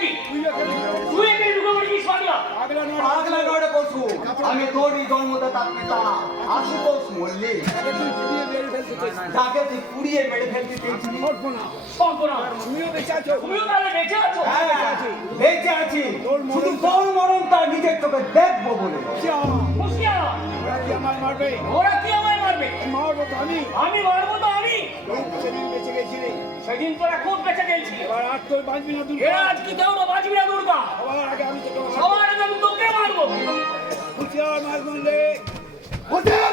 কি তুই এখানে ঢুকে পড়েছিস পাগলা? পাগলা নড়ে পশু, আমি তোরই জন্মদাতা পিতা আশুতোষ মল্লিক, যাকে তুই পুড়িয়ে মেরে ফেলতে চেয়েছিলি। সর্বনাশ, তুমিও বেঁচে আছো। তুমিও তাহলে বেঁচে আছো? হ্যাঁ, বেঁচে আছি, শুধু তোর মরণটা নিজের চোখে দেখবো বলে। মুশকিল, ওরা কি আমায় মারবে? ওরা কি আমায় মারবে? মারবো তো আমি। আমি মারবো তো আমি। সেদিন বেঁচে গেছিলি, সেদিন তোরা খুব বেঁচে গেছিলি। এবার আর তোর বাঁচবি না দুর্গা। এরা আজ কি কেউ না বাঁচবি না দুর্গা। সবার আগে আমি তোকে মারবো। সবার আগে আমি তোকে মারবো। হুঁশিয়ার মার বললে ওদের